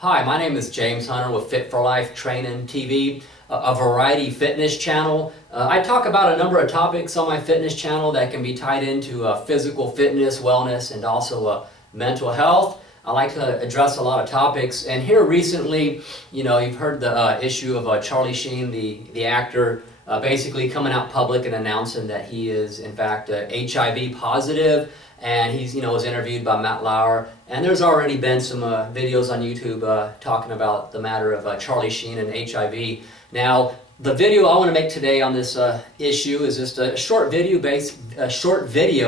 Hi, my name is James Hunter with Fit for Life Training TV, a variety fitness channel. I talk about a number of topics on my fitness channel that can be tied into physical fitness, wellness, and also mental health. I like to address a lot of topics, and here recently, you've heard the issue of Charlie Sheen, the actor, basically coming out public and announcing that he is in fact HIV positive. And he's, was interviewed by Matt Lauer, and there's already been some videos on YouTube talking about the matter of Charlie Sheen and HIV. Now, the video I want to make today on this issue is just a short video,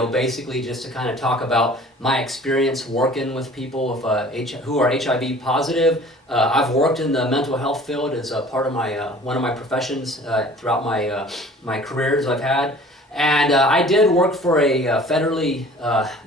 basically just to kind of talk about my experience working with people with, who are HIV positive. I've worked in the mental health field as a part of my one of my professions throughout my careers I've had. And I did work for a federally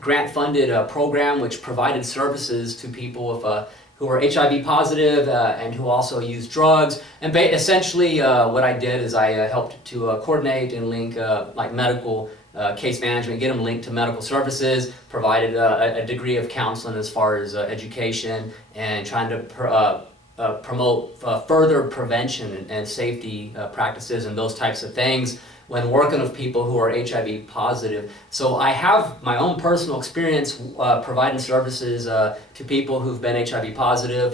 grant-funded program which provided services to people with, who are HIV positive and who also use drugs. And essentially what I did is I helped to coordinate and link like medical case management, get them linked to medical services, provided a degree of counseling as far as education, and trying to promote further prevention and safety practices and those types of things when working with people who are HIV positive. So I have my own personal experience providing services to people who've been HIV positive,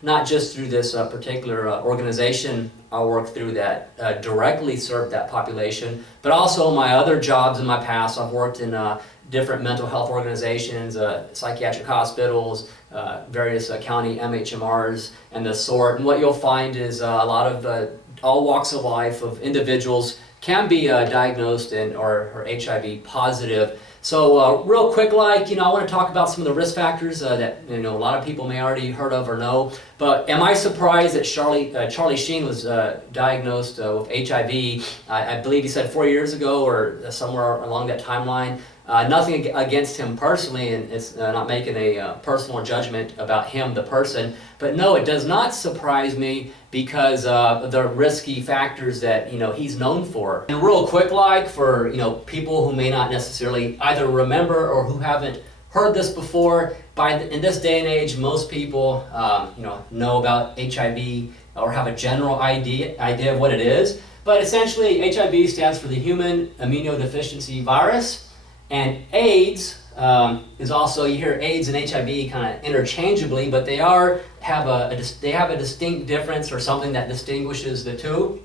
not just through this particular organization I work through that directly serve that population, but also my other jobs in my past. I've worked in different mental health organizations, psychiatric hospitals, various county MHMRs, and the sort. And what you'll find is a lot of all walks of life of individuals can be diagnosed and or HIV positive. So real quick, I want to talk about some of the risk factors that a lot of people may already heard of or know. But am I surprised that Charlie Sheen was diagnosed with HIV? I believe he said 4 years ago or somewhere along that timeline. Nothing against him personally, and it's not making a personal judgment about him, the person. But no, it does not surprise me because of the risky factors that he's known for. And real quick, for people who may not necessarily either remember or who haven't heard this before, in this day and age, most people know about HIV or have a general idea of what it is. But essentially, HIV stands for the Human Immunodeficiency Virus. And AIDS is also, you hear AIDS and HIV kind of interchangeably, but they have a distinct difference or something that distinguishes the two.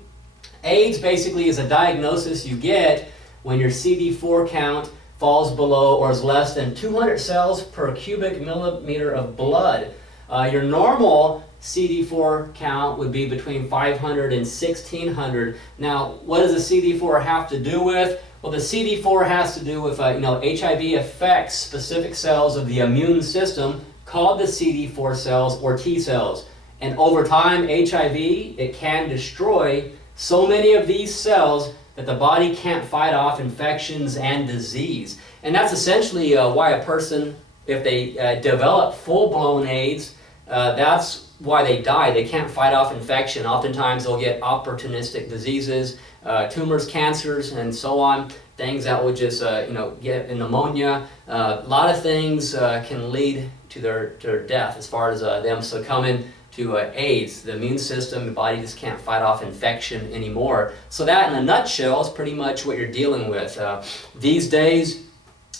AIDS basically is a diagnosis you get when your CD4 count falls below or is less than 200 cells per cubic millimeter of blood. Your normal CD4 count would be between 500 and 1600. Now, what does the CD4 have to do with? Well, the CD4 has to do with, HIV affects specific cells of the immune system called the CD4 cells or T cells. And over time, HIV, it can destroy so many of these cells that the body can't fight off infections and disease. And that's essentially why a person, if they develop full-blown AIDS, that's why they die. They can't fight off infection. Oftentimes they'll get opportunistic diseases, tumors, cancers, and so on. Things that would just, get pneumonia. A lot of things can lead to their death as far as them succumbing to AIDS. The immune system, the body just can't fight off infection anymore. So that, in a nutshell, is pretty much what you're dealing with. These days,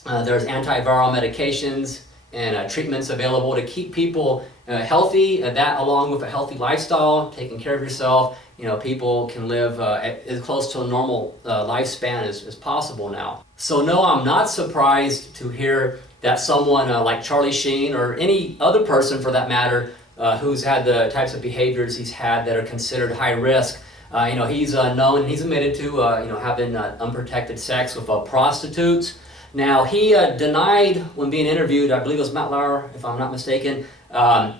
there's antiviral medications and treatments available to keep people healthy. That, along with a healthy lifestyle, taking care of yourself, people can live as close to a normal lifespan as possible now. So no, I'm not surprised to hear that someone like Charlie Sheen, or any other person for that matter, who's had the types of behaviors he's had that are considered high risk. He's known, he's admitted to having unprotected sex with prostitutes. Now, he denied when being interviewed, I believe it was Matt Lauer, if I'm not mistaken,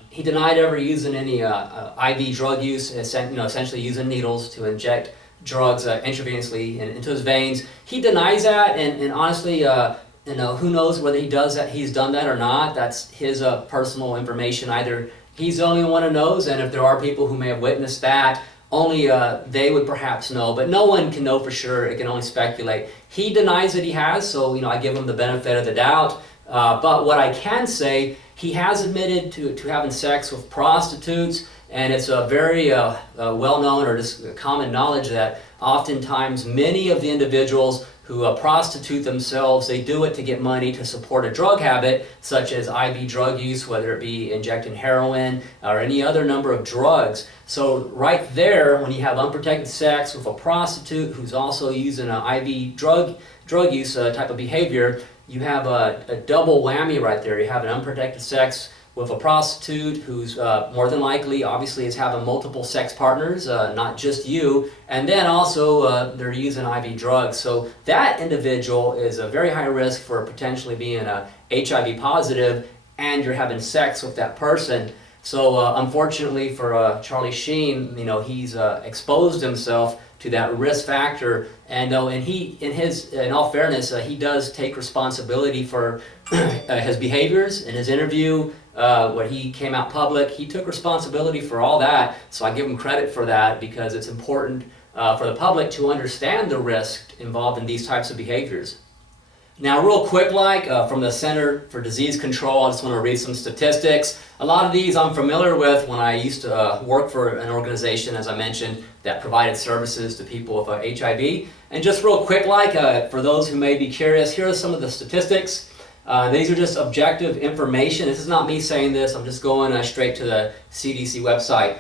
he denied ever using any IV drug use, essentially using needles to inject drugs intravenously into his veins. He denies that, and honestly, who knows whether he's done that or not. That's his personal information. Either he's the only one who knows, and if there are people who may have witnessed that, only they would perhaps know, but no one can know for sure. It can only speculate. He denies that he has, so I give him the benefit of the doubt. But what I can say, he has admitted to having sex with prostitutes, and it's a very well-known or just common knowledge that oftentimes many of the individuals who prostitute themselves, they do it to get money to support a drug habit, such as IV drug use, whether it be injecting heroin or any other number of drugs. So right there, when you have unprotected sex with a prostitute who's also using an IV drug use type of behavior, you have a double whammy right there. You have an unprotected sex with a prostitute who's more than likely, obviously, is having multiple sex partners, not just you, and then also they're using IV drugs. So that individual is a very high risk for potentially being HIV positive, and you're having sex with that person. So unfortunately for Charlie Sheen, he's exposed himself to that risk factor, and in all fairness, he does take responsibility for his behaviors in his interview. When he came out public, he took responsibility for all that, so I give him credit for that, because it's important for the public to understand the risk involved in these types of behaviors. Now, real quick, from the Center for Disease Control, I just want to read some statistics. A lot of these I'm familiar with when I used to work for an organization, as I mentioned, that provided services to people with HIV. And just real quick, for those who may be curious, here are some of the statistics. These are just objective information. This is not me saying this. I'm just going straight to the CDC website.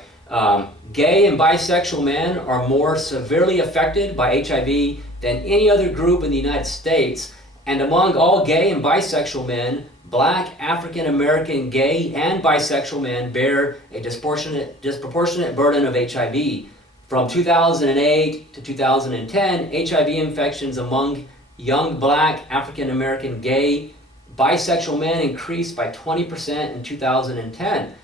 Gay and bisexual men are more severely affected by HIV than any other group in the United States. And among all gay and bisexual men, Black, African American, gay, and bisexual men bear a disproportionate burden of HIV. From 2008 to 2010, HIV infections among young Black, African American, gay, bisexual men increased by 20% in 2010.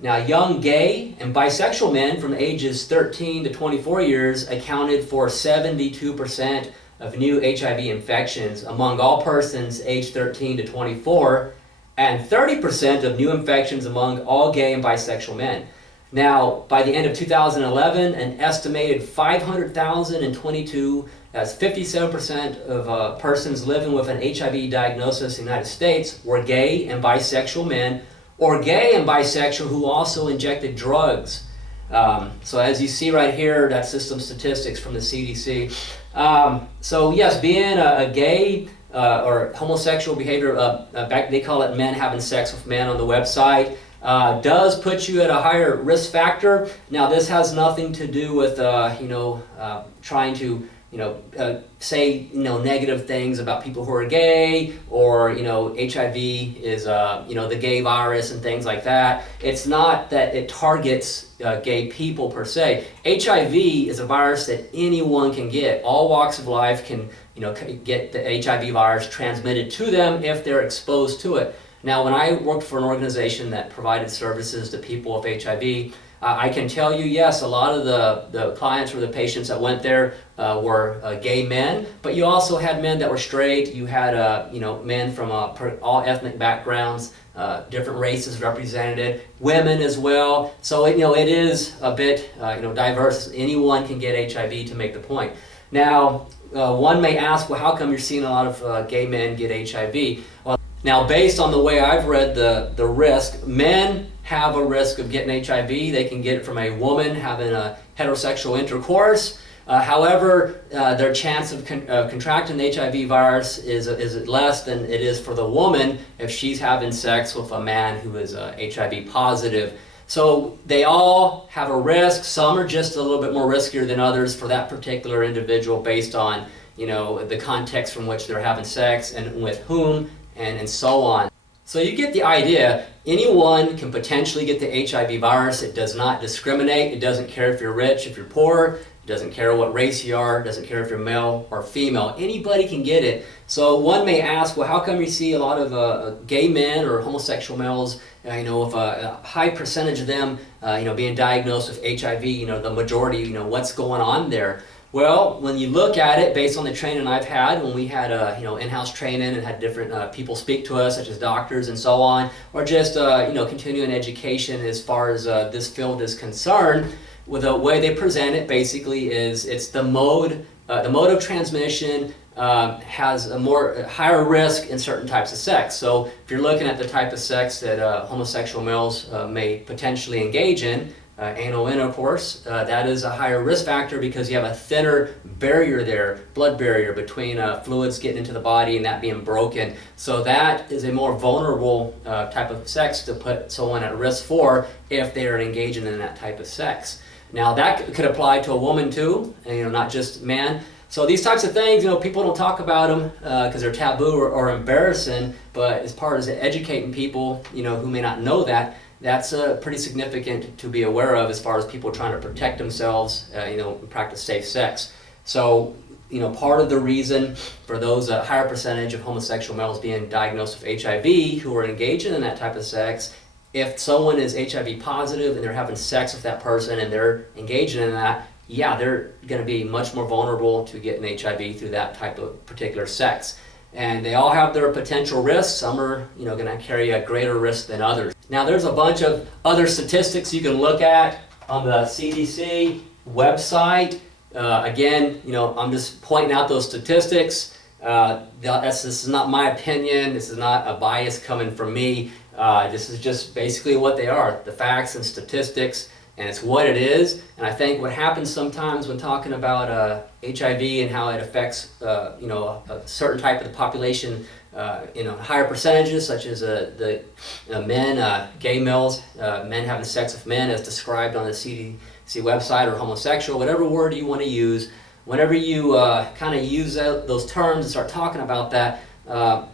Now, young gay and bisexual men from ages 13 to 24 years accounted for 72% of new HIV infections among all persons aged 13 to 24, and 30% of new infections among all gay and bisexual men. Now, by the end of 2011, an estimated 500,022, that's 57% of persons living with an HIV diagnosis in the United States, were gay and bisexual men, or gay and bisexual who also injected drugs. So as you see right here, that's just some statistics from the CDC. So yes, being a gay or homosexual behavior, they call it men having sex with men on the website, does put you at a higher risk factor. Now, this has nothing to do with trying to say negative things about people who are gay, or HIV is the gay virus and things like that. It's not that it targets gay people per se. HIV is a virus that anyone can get. All walks of life can get the HIV virus transmitted to them if they're exposed to it. Now, when I worked for an organization that provided services to people with HIV, I can tell you, yes, a lot of the clients or the patients that went there were gay men, but you also had men that were straight. You had men from all ethnic backgrounds, different races represented, women as well. So it is a bit diverse. Anyone can get HIV, to make the point. Now, one may ask, well, how come you're seeing a lot of gay men get HIV? Well, now, based on the way I've read the risk, men have a risk of getting HIV. They can get it from a woman having a heterosexual intercourse. However, their chance of contracting the HIV virus is less than it is for the woman if she's having sex with a man who is HIV positive. So they all have a risk. Some are just a little bit more riskier than others for that particular individual based on the context from which they're having sex and with whom and so on. So you get the idea. Anyone can potentially get the HIV virus. It does not discriminate. It doesn't care if you're rich, if you're poor. It doesn't care what race you are. It doesn't care if you're male or female. Anybody can get it. So one may ask, well, how come you see a lot of gay men or homosexual males, with a high percentage of them, being diagnosed with HIV, the majority, what's going on there? Well, when you look at it, based on the training I've had, when we had in-house training and had different people speak to us, such as doctors and so on, or just continuing education as far as this field is concerned, with the way they present it, basically is it's the mode of transmission has a higher risk in certain types of sex. So if you're looking at the type of sex that homosexual males may potentially engage in, anal intercourse, that is a higher risk factor because you have a thinner barrier there, blood barrier between fluids getting into the body and that being broken. So that is a more vulnerable type of sex to put someone at risk for if they are engaging in that type of sex. Now that could apply to a woman too, and, not just man. So these types of things, people don't talk about them because they're taboo or embarrassing, but as part of educating people, who may not know that, that's pretty significant to be aware of as far as people trying to protect themselves, practice safe sex. So, part of the reason for those higher percentage of homosexual males being diagnosed with HIV who are engaging in that type of sex, if someone is HIV positive and they're having sex with that person and they're engaging in that, yeah, they're going to be much more vulnerable to getting HIV through that type of particular sex. And they all have their potential risks. Some are, going to carry a greater risk than others. Now, there's a bunch of other statistics you can look at on the CDC website. Again, I'm just pointing out those statistics. This is not my opinion. This is not a bias coming from me. This is just basically what they are, the facts and statistics. And it's what it is. And I think what happens sometimes when talking about HIV and how it affects, a certain type of the population, higher percentages, such as the men, gay males, men having sex with men, as described on the CDC website, or homosexual, whatever word you want to use. Whenever you kind of use those terms and start talking about that,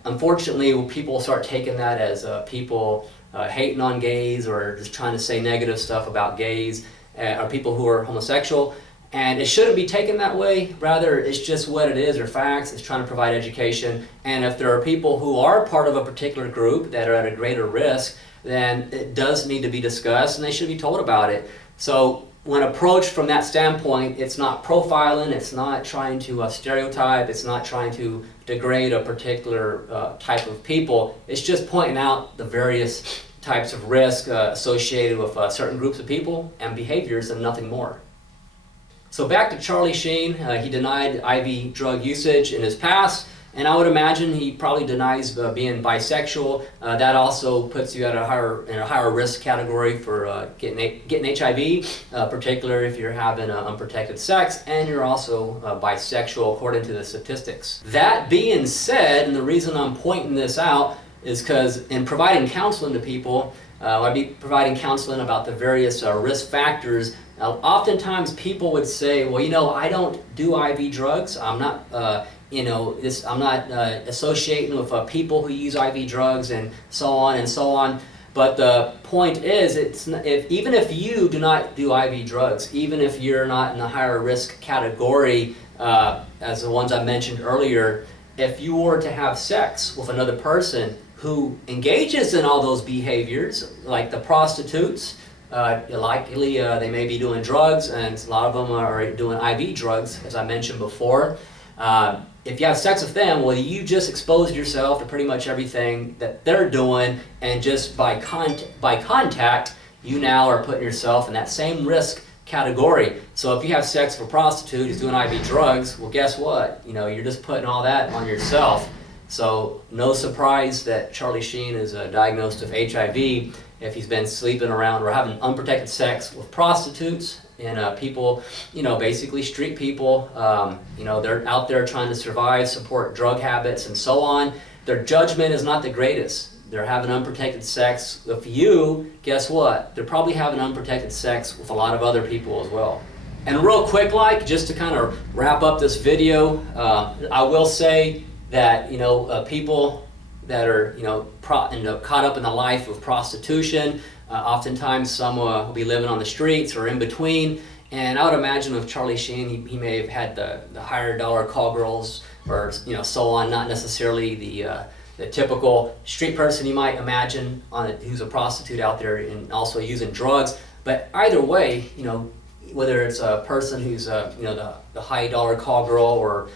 unfortunately, people start taking that as people hating on gays or just trying to say negative stuff about gays or people who are homosexual. And it shouldn't be taken that way. Rather, it's just what it is, or facts. It's trying to provide education. And if there are people who are part of a particular group that are at a greater risk, then it does need to be discussed and they should be told about it. So when approached from that standpoint, it's not profiling, it's not trying to stereotype, it's not trying to degrade a particular type of people. It's just pointing out the various types of risk associated with certain groups of people and behaviors and nothing more. So back to Charlie Sheen, he denied IV drug usage in his past, and I would imagine he probably denies being bisexual. That also puts you at a higher risk category for getting HIV, particularly if you're having unprotected sex and you're also bisexual, according to the statistics. That being said, and the reason I'm pointing this out is because in providing counseling to people, I'd be providing counseling about the various risk factors. Oftentimes people would say, well, I don't do IV drugs. I'm not I'm not associating with people who use IV drugs and so on and so on. But the point is, even if you do not do IV drugs, even if you're not in the higher risk category as the ones I mentioned earlier, if you were to have sex with another person who engages in all those behaviors, like the prostitutes, likely they may be doing drugs, and a lot of them are doing IV drugs, as I mentioned before. If you have sex with them, well, you just exposed yourself to pretty much everything that they're doing, and just by contact, you now are putting yourself in that same risk category. So if you have sex with a prostitute who's doing IV drugs, well, guess what? You're just putting all that on yourself. So no surprise that Charlie Sheen is diagnosed with HIV if he's been sleeping around or having unprotected sex with prostitutes and people, basically street people. They're out there trying to survive, support drug habits, and so on. Their judgment is not the greatest. They're having unprotected sex with you. Guess what? They're probably having unprotected sex with a lot of other people as well. And real quick, just to kind of wrap up this video, I will say that people that are caught up in the life of prostitution, oftentimes some will be living on the streets or in between. And I would imagine with Charlie Sheen, he may have had the higher dollar call girls or so on, not necessarily the typical street person you might imagine who's a prostitute out there and also using drugs. But either way, whether it's a person who's the high dollar call girl or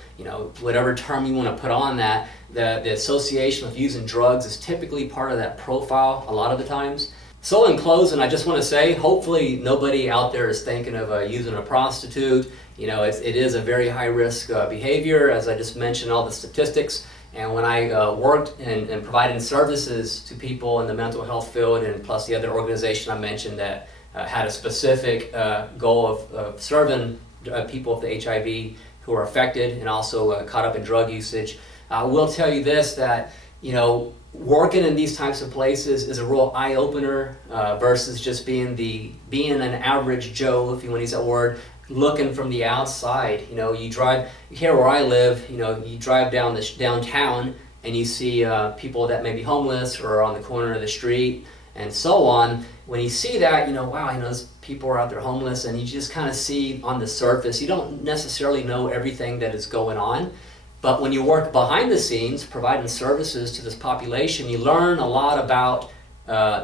whatever term you want to put on that, the association with using drugs is typically part of that profile a lot of the times. So in closing, I just want to say, hopefully nobody out there is thinking of using a prostitute. You know, it is a very high-risk behavior, as I just mentioned all the statistics. And when I worked and providing services to people in the mental health field, and plus the other organization I mentioned that had a specific goal of serving people with HIV who are affected and also caught up in drug usage, I will tell you this, that, you know, working in these types of places is a real eye-opener versus just being an average Joe, if you want to use that word, looking from the outside. You know, you drive here where I live, you know, you drive downtown and you see people that may be homeless or on the corner of the street and so on. When you see that, you know, wow, you know, those people are out there homeless, and you just kind of see on the surface. You don't necessarily know everything that is going on. But when you work behind the scenes, providing services to this population, you learn a lot about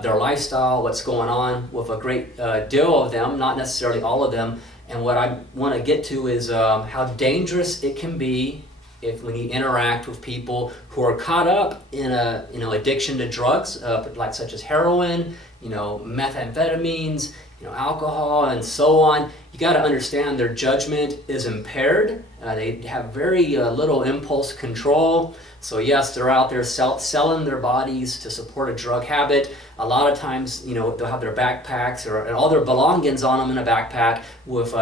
their lifestyle, what's going on with a great deal of them, not necessarily all of them. And what I want to get to is how dangerous it can be when you interact with people who are caught up in a addiction to drugs, like such as heroin, methamphetamines, alcohol, and so on. You got to understand their judgment is impaired. They have very little impulse control. So yes, they're out there selling their bodies to support a drug habit. A lot of times, they'll have their backpacks and all their belongings on them in a backpack with,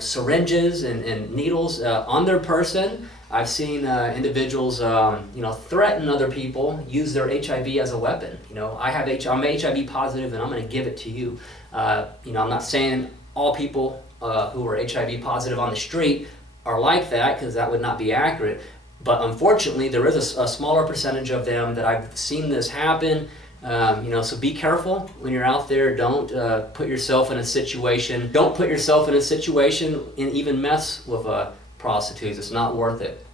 syringes and needles on their person. I've seen individuals, threaten other people, use their HIV as a weapon. I'm HIV positive and I'm going to give it to you. I'm not saying all people who are HIV positive on the street are like that, because that would not be accurate. But unfortunately, there is a smaller percentage of them that I've seen this happen. So be careful when you're out there. Don't put yourself in a situation. Don't put yourself in a situation and even mess with prostitutes. It's not worth it.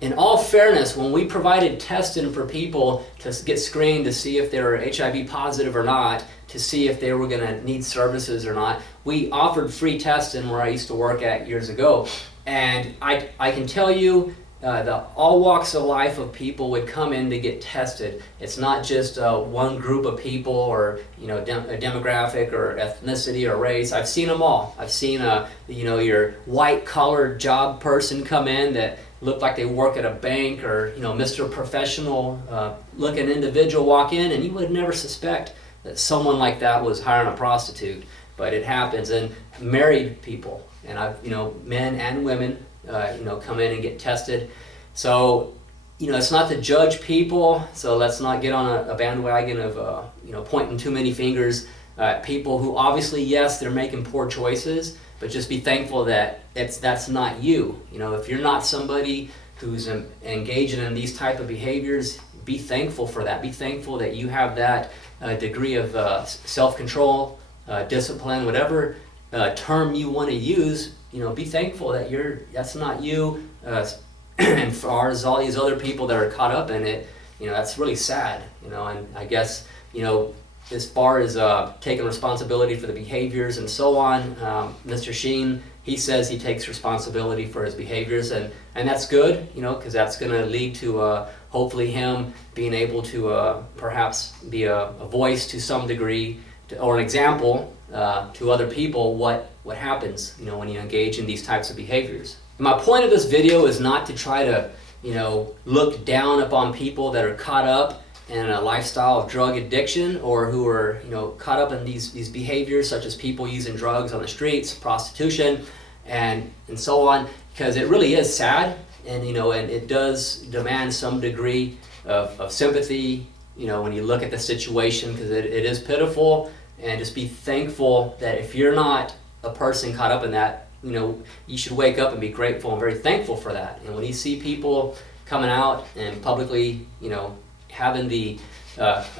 In all fairness, when we provided testing for people to get screened to see if they were HIV positive or not, to see if they were going to need services or not, we offered free testing where I used to work at years ago. And I can tell you, all walks of life of people would come in to get tested. It's not just one group of people or a demographic or ethnicity or race. I've seen them all. I've seen your white collar job person come in that looked like they work at a bank, or Mr. Professional looking individual walk in, and you would never suspect that someone like that was hiring a prostitute, but it happens. And married people, and I've men and women come in and get tested. So it's not to judge people, so let's not get on a bandwagon of pointing too many fingers at people who obviously, yes, they're making poor choices, but just be thankful that that's not you. If you're not somebody who's engaging in these type of behaviors, be thankful for that. Be thankful that you have that degree of self-control, discipline, whatever term you want to use. Be thankful that that's not you. And as far as all these other people that are caught up in it, that's really sad. And I guess as far as taking responsibility for the behaviors and so on, Mr. Sheen, he says he takes responsibility for his behaviors, and that's good, because that's going to lead to hopefully him being able to perhaps be a voice to some degree, or an example to other people what happens when you engage in these types of behaviors. And my point of this video is not to try to look down upon people that are caught up in a lifestyle of drug addiction, or who are caught up in these behaviors, such as people using drugs on the streets, prostitution, and so on, because it really is sad, and and it does demand some degree of sympathy when you look at the situation, because it is pitiful. And just be thankful that if you're not a person caught up in that, you should wake up and be grateful and very thankful for that. And when you see people coming out and publicly having the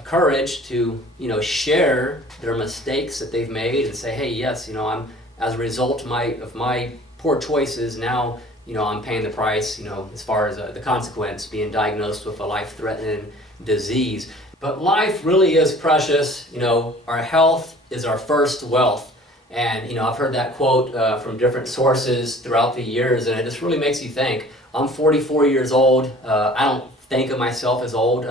courage to share their mistakes that they've made and say, hey, yes, I'm, as a result of my poor choices, now I'm paying the price, as far as the consequence, being diagnosed with a life-threatening disease. But life really is precious. Our health is our first wealth. And I've heard that quote from different sources throughout the years, and it just really makes you think. I'm 44 years old. I don't think of myself as old.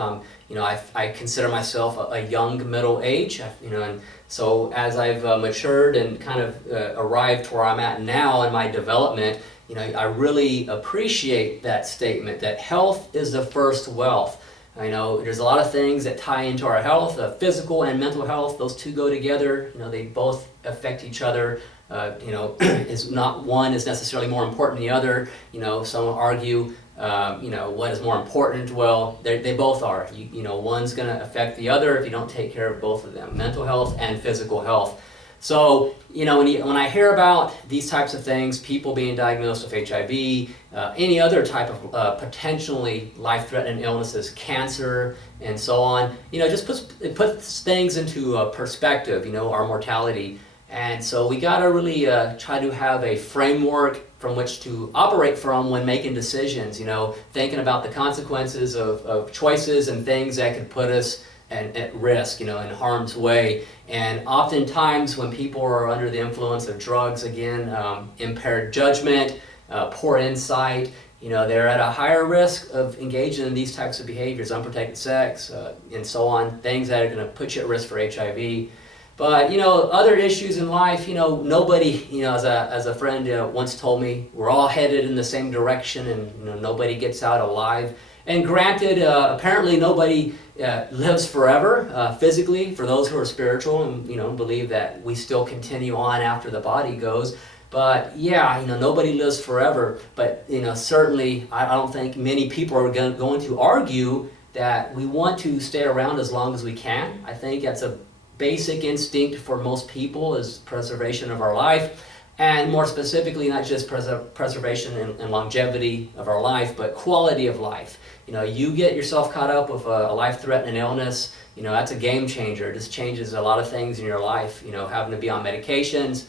I consider myself a young middle age, and so as I've matured and kind of arrived to where I'm at now in my development, I really appreciate that statement that health is the first wealth. I know there's a lot of things that tie into our health, physical and mental health. Those two go together. They both affect each other. Is not one is necessarily more important than the other. Some will argue, what is more important? Well, they both are. One's going to affect the other if you don't take care of both of them, mental health and physical health. So, when I hear about these types of things, people being diagnosed with HIV, any other type of potentially life-threatening illnesses, cancer, and so on, it puts things into perspective, our mortality. And so we got to really try to have a framework from which to operate from when making decisions, thinking about the consequences of choices and things that could put us at risk, in harm's way. And oftentimes when people are under the influence of drugs, again, impaired judgment, poor insight, they're at a higher risk of engaging in these types of behaviors, unprotected sex, and so on, things that are going to put you at risk for HIV. But, other issues in life, nobody, as a friend once told me, we're all headed in the same direction, and, nobody gets out alive. And granted, apparently nobody lives forever physically, for those who are spiritual and, believe that we still continue on after the body goes. But yeah, nobody lives forever. But, certainly I don't think many people are going to argue that we want to stay around as long as we can. I think that's a basic instinct for most people, is preservation of our life, and more specifically, not just preservation and longevity of our life, but quality of life. You get yourself caught up with a life-threatening illness, that's a game changer. It just changes a lot of things in your life, having to be on medications,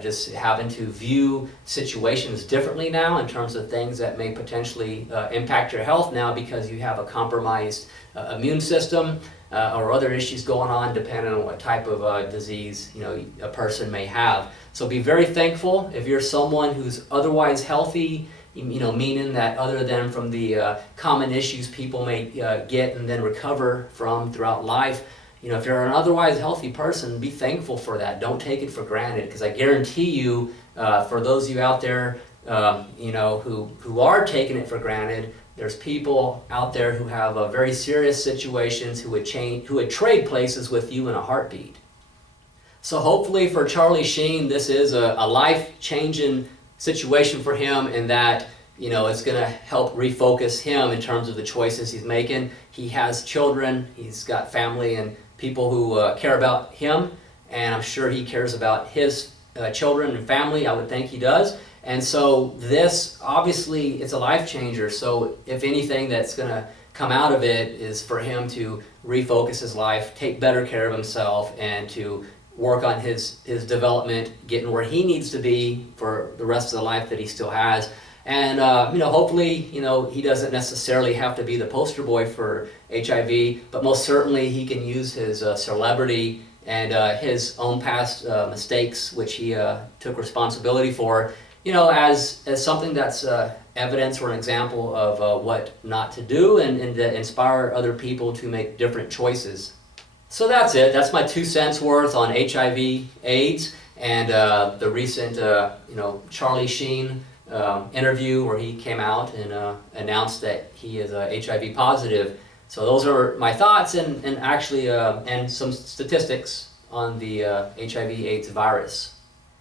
just having to view situations differently now in terms of things that may potentially impact your health now because you have a compromised immune system, or other issues going on depending on what type of disease a person may have. So be very thankful if you're someone who's otherwise healthy, meaning that other than from the common issues people may get and then recover from throughout life. If you're an otherwise healthy person, be thankful for that. Don't take it for granted, because I guarantee you, for those of you out there, who are taking it for granted, there's people out there who have very serious situations who would trade places with you in a heartbeat. So hopefully for Charlie Sheen, this is a life-changing situation for him, in that it's going to help refocus him in terms of the choices he's making. He has children, he's got family and people who care about him, and I'm sure he cares about his children and family. I would think he does. And so this, obviously, it's a life changer. So if anything that's going to come out of it is for him to refocus his life, take better care of himself, and to work on his development, getting where he needs to be for the rest of the life that he still has. And, hopefully, he doesn't necessarily have to be the poster boy for HIV, but most certainly he can use his celebrity and his own past mistakes, which he took responsibility for, as something that's evidence or an example of what not to do, and to inspire other people to make different choices. So that's it. That's my 2 cents worth on HIV/AIDS and the recent, Charlie Sheen interview where he came out and announced that he is HIV positive. So those are my thoughts and actually and some statistics on the HIV/AIDS virus.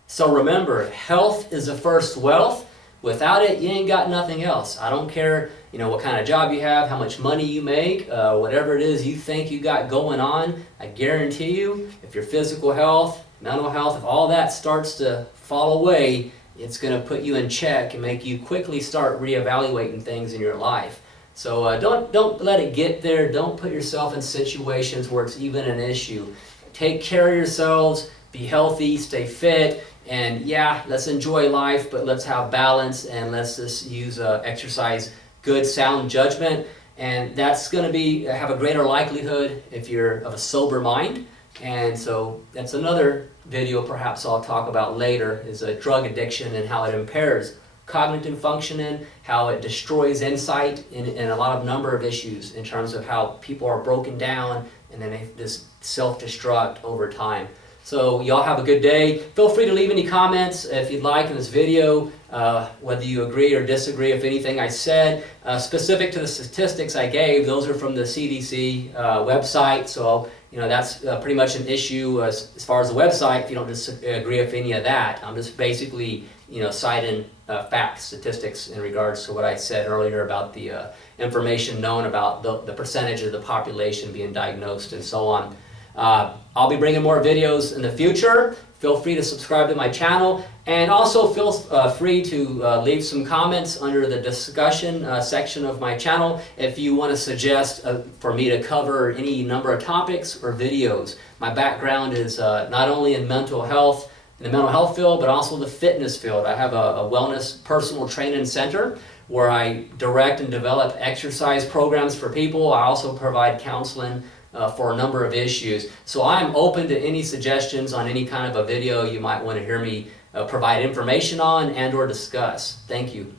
So remember, health is the first wealth. Without it, you ain't got nothing else. I don't care, what kind of job you have, how much money you make, whatever it is you think you got going on. I guarantee you, if your physical health, mental health, if all that starts to fall away, it's going to put you in check and make you quickly start reevaluating things in your life. So don't let it get there. Don't put yourself in situations where it's even an issue. Take care of yourselves, be healthy, stay fit, and yeah, let's enjoy life, but let's have balance, and let's just use exercise good, sound judgment, and that's going to have a greater likelihood if you're of a sober mind. And so that's another video perhaps I'll talk about later, is drug addiction and how it impairs cognitive functioning, how it destroys insight in a lot of number of issues in terms of how people are broken down and then they just self-destruct over time. So y'all have a good day. Feel free to leave any comments if you'd like in this video, whether you agree or disagree with anything I said. Specific to the statistics I gave, those are from the CDC website, so that's pretty much an issue as far as the website if you don't disagree with any of that. I'm just basically citing facts, statistics in regards to what I said earlier about the information known about the percentage of the population being diagnosed and so on. I'll be bringing more videos in the future. Feel free to subscribe to my channel, and also feel free to leave some comments under the discussion section of my channel if you want to suggest for me to cover any number of topics or videos. My background is not only in mental health, in the mental health field, but also the fitness field. I have a wellness personal training center where I direct and develop exercise programs for people. I also provide counseling for a number of issues. So I'm open to any suggestions on any kind of a video you might want to hear me provide information on and or discuss. Thank you.